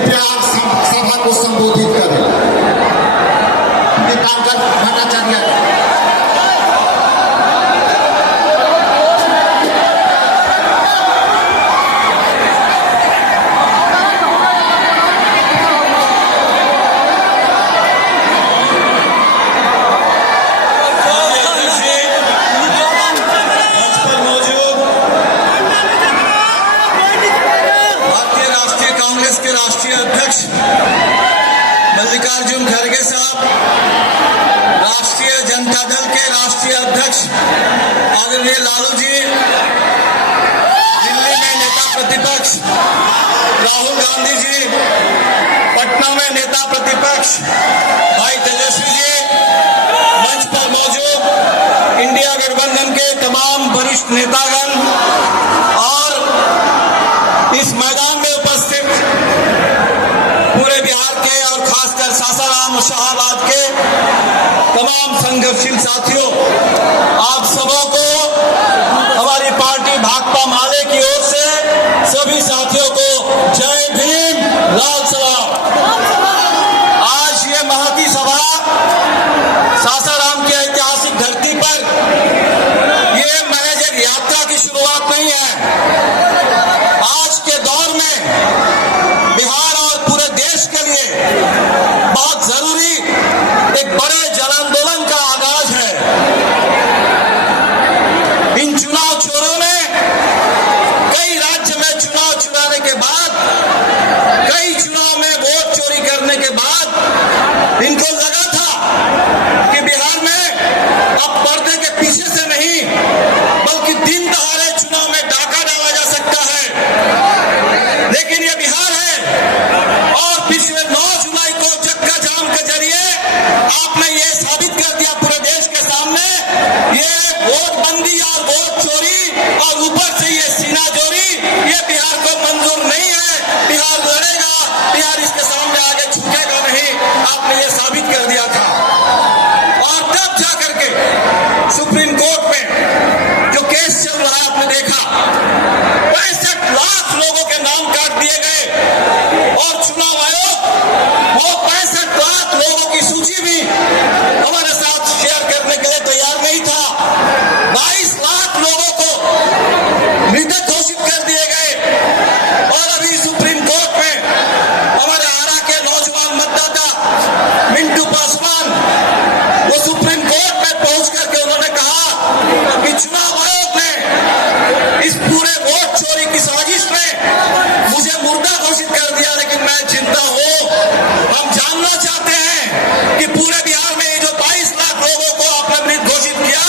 कृपया सभा को संबोधित करें। पीताम्बर भट्टाचार्य। राष्ट्रीय अध्यक्ष मल्लिकार्जुन खड़गे साहब, राष्ट्रीय जनता दल के राष्ट्रीय अध्यक्ष आदरणीय लालू जी, दिल्ली में नेता प्रतिपक्ष राहुल गांधी जी, पटना में नेता प्रतिपक्ष भाई तेजस्वी जी, मंच पर मौजूद इंडिया गठबंधन के तमाम वरिष्ठ नेतागण और इस मैदान में उपस्थित पूरे बिहार के और खासकर सासाराम और शाहाबाद के तमाम संघर्षशील साथियों, आप सबों को हमारी पार्टी भाकपा माले की ओर से सभी साथियों को जय भीम, लाल सलाम। आज ये महती सभा सासाराम की ऐतिहासिक धरती पर ये महज एक यात्रा की शुरुआत नहीं है। आज के दौर में बिहार और पूरे देश के लिए बहुत जरूरी एक बड़े जन आंदोलन का आगाज है। इन चुनाव चोरों ने कई राज्य में चुनाव चुराने के बाद, कई चुनाव में वोट चोरी करने के बाद इनको लगा था कि बिहार में अब पर्दे के पीछे से नहीं बल्कि दिन दहाड़े चुनाव में डाका डाला जा सकता है। लेकिन ये बिहार है और पिछले 9 जुलाई को चक्का जाम के जरिए आपने ये साबित कर दिया पूरे देश के सामने, ये वोट बंदी और वोट चोरी और ऊपर से ये सीना जोरी ये बिहार को मंजूर नहीं है। बिहार लड़ेगा, बिहार इसके सामने आगे झुकेगा नहीं, आपने ये साबित कर दिया था। और तब जाकर के सुप्रीम कोर्ट में जो केस चल रहा है आपने देखा, 65 लाख लोगों के नाम काट दिए गए और चुनाव आयोग वो 65 लाख लोगों की सूची भी हमारे साथ शेयर करने के लिए तैयार नहीं था। 22 लाख लोगों को मृतक घोषित कर दिए गए और अभी सुप्रीम कोर्ट में हमारे आरा के नौजवान मतदाता मिंटू पासवान वो सुप्रीम कोर्ट में पहुंच करके उन्होंने कहा कि चुनाव आयोग ने इस पूरे वोट चोरी की साजिश में मुझे मुर्दा घोषित कर दिया, लेकिन मैं जिंदा हूं। हम जानना चाहते हैं कि पूरे बिहार में जो 22 लाख लोगों को आपने मृत घोषित किया,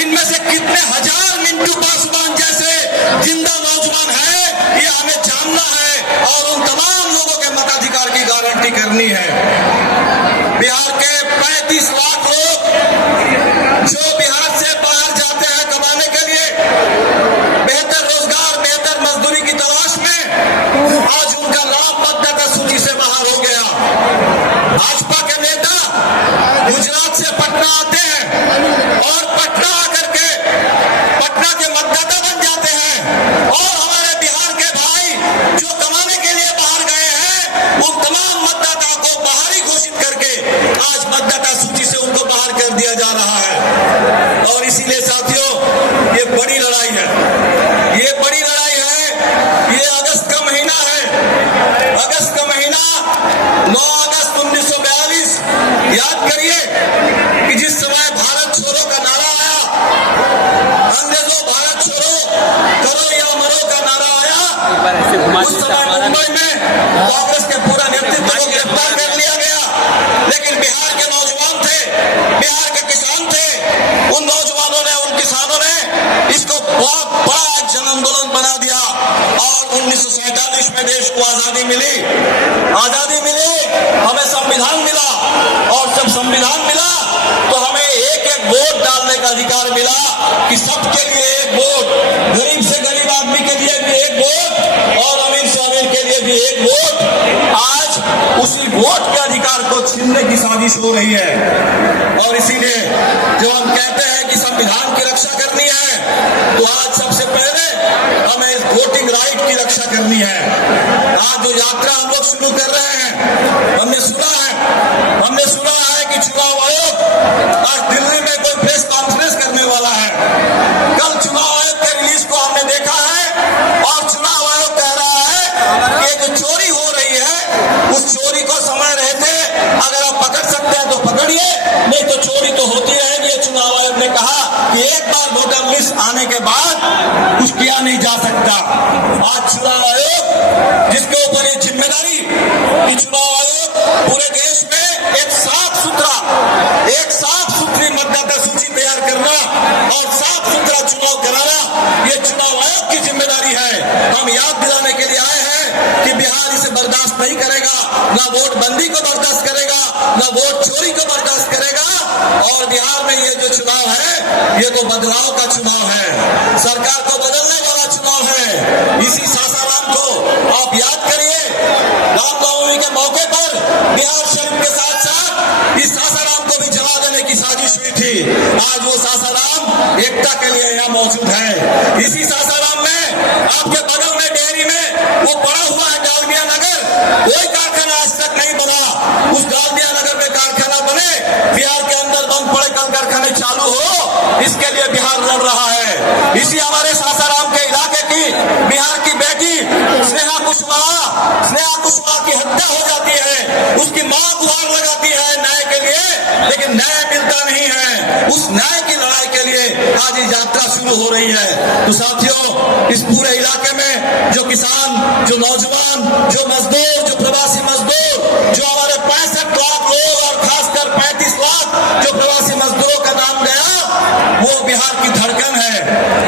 इनमें से कितने हजार मिंटू पासवान जैसे जिंदा नौजवान है, ये हमें जानना है और उन तमाम लोगों के मताधिकार की गारंटी करनी है। बिहार के 35 लाख लोग जो बिहार से बाहर जाते हैं कमाने के लिए, बेहतर रोजगार, बेहतर मजदूरी की तलाश में, आज उनका नाम मतदाता सूची से बाहर हो गया। भाजपा के नेता गुजरात से पटना आते हैं और पटना आकर के पटना के मतदाता बन जाते हैं और हमारे बिहार के भाई जो कमाने के लिए बाहर गए हैं उन तमाम मतदाताओं को बाहरी घोषित करके आज मतदाता सूची से उनको बाहर कर दिया जा रहा है। और इसीलिए साथियों, ये बड़ी लड़ाई है, ये बड़ी लड़ाई है। ये अगस्त का महीना है, अगस्त का महीना 9 अगस्त 1942 याद करिए कि जिस समय भारत छोड़ो का नारा आया, अंग्रेजों भारत छोड़ो करो या मरो का नारा आया, उस समय मुंबई में कांग्रेस के पूरा नेतृत्व को गिरफ्तार कर लिया गया। लेकिन बिहार के नौजवान थे, बिहार के किसान थे, उन नौजवानों ने, उन किसानों ने इसको बहुत बड़ा जन आंदोलन बना दिया और 1947 में देश को आजादी मिली, हमें संविधान मिला और जब संविधान मिला तो हमें एक एक वोट डालने का अधिकार मिला कि सबके लिए एक वोट, गरीब से गरीब आदमी के लिए भी एक वोट और अमीर से अमीर के लिए भी एक वोट। आज उसी वोट के अधिकार को छीनने की साजिश हो रही है और इसीलिए जो हम कहते हैं कि संविधान की रक्षा करनी है, तो आज सबसे पहले हमें इस वोटिंग राइट की रक्षा करनी है। आज जो यात्रा हम लोग शुरू कर रहे हैं, हमने सुना है कि चुनाव आयोग आज दिल्ली में कोई प्रेस कॉन्फ्रेंस करने वाला है। कल चुनाव आयोग के रिलीज को हमने देखा है और चुनाव आयोग कह रहा है कि जो चोरी हो रही है उस चोरी को समय रहते अगर आप पकड़ सकते हैं तो पकड़िए, नहीं तो चोरी तो होती रहेगी। चुनाव आयोग ने कहा कि एक बार वोटर लिस्ट आने के बाद कुछ किया नहीं जा सकता। आज चुनाव आयोग जिसके ऊपर ये जिम्मेदारी कि चुनाव आयोग पूरे देश में एक साफ सुथरी मतदाता सूची तैयार करना और साफ सुथरा चुनाव कराना, ये चुनाव आयोग की जिम्मेदारी है। हम याद दिलाने के लिए आए हैं कि बिहार इसे बर्दाश्त नहीं करेगा, ना वोट बंदी को बर्दाश्त करेगा, ना वोट चोरी को बर्दाश्त करेगा। और बिहार में ये जो चुनाव है ये तो बदलाव का चुनाव है, सरकार को बदलने वाला चुनाव है। इसी सासाराम को आप याद करिए, रामनवमी के मौके पर बिहार शरीफ के साथ साथ इस सासाराम को भी जला देने की साजिश हुई थी। आज वो सासाराम एकता के लिए यहाँ मौजूद है। इसी सासाराम में आपके बगल में डेयरी में वो पड़ा हुआ है डालमिया नगर, कोई कारखाना आज तक नहीं बना। उस डालमिया नगर में कारखाना बने, बिहार के अंदर बंद पड़े कल कारखाने चालू हो, इसके लिए बिहार लड़ रहा है। इसी हमारे सासाराम के इलाके की बिहार की बेटी स्नेहा कुशवाहा की हत्या हो जाती है, उसकी मां गुहार लगाती है न्याय के लिए, लेकिन न्याय मिलता नहीं है। उस न्याय की लड़ाई के लिए आज ये यात्रा शुरू हो रही है। तो साथियों, इस पूरे इलाके में जो किसान, जो नौजवान, जो मजदूर, जो प्रवासी मजदूर, जो हमारे 65 लाख लोग और खासकर 35 लाख जो प्रवासी मजदूरों का नाम गया, वो बिहार की धड़कन है।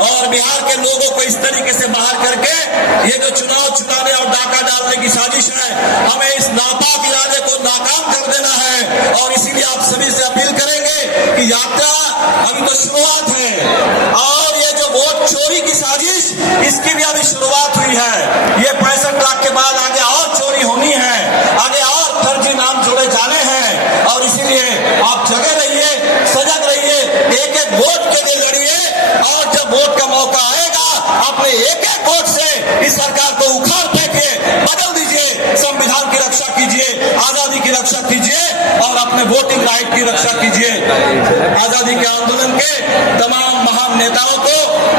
और बिहार के लोगों को इस तरीके से बाहर करके ये जो चुनाव चुराने और डाका डालने की साजिश है, हमें इस नापाक इरादे को नाकाम कर देना है। और इसीलिए आप सभी से अपील करेंगे कि यात्रा अभी तो शुरुआत है और ये जो वोट चोरी की साजिश, इसकी भी अभी शुरुआत हुई है। ये 65 लाख के बाद आगे और चोरी होनी है, आगे और फर्जी नाम जोड़े जाने हैं। और इसीलिए आप जगे रहिए, सजग रहिए, एक एक वोट के लिए लड़िए और जब वोट का मौका आएगा अपने एक एक वोट से इस सरकार को उखाड़ फेंकिए, बदल दीजिए, संविधान की रक्षा कीजिए, आजादी की रक्षा कीजिए और अपने वोटिंग राइट की रक्षा कीजिए। आजादी के आंदोलन के तमाम महान नेताओं को,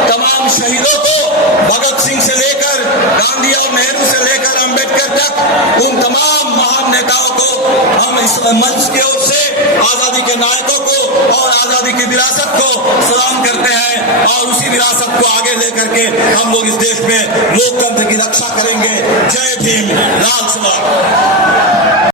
तमाम शहीदों को, भगत सिंह से लेकर गांधी और नेहरू से लेकर अंबेडकर तक, उन तमाम महान नेताओं को हम इस मंच की ओर से आजादी के नायकों को और आजादी की विरासत को सलाम करते हैं और उसी विरासत को आगे लेकर के हम लोग इस देश में लोकतंत्र की रक्षा करेंगे। जय भीम, लाल सलाम।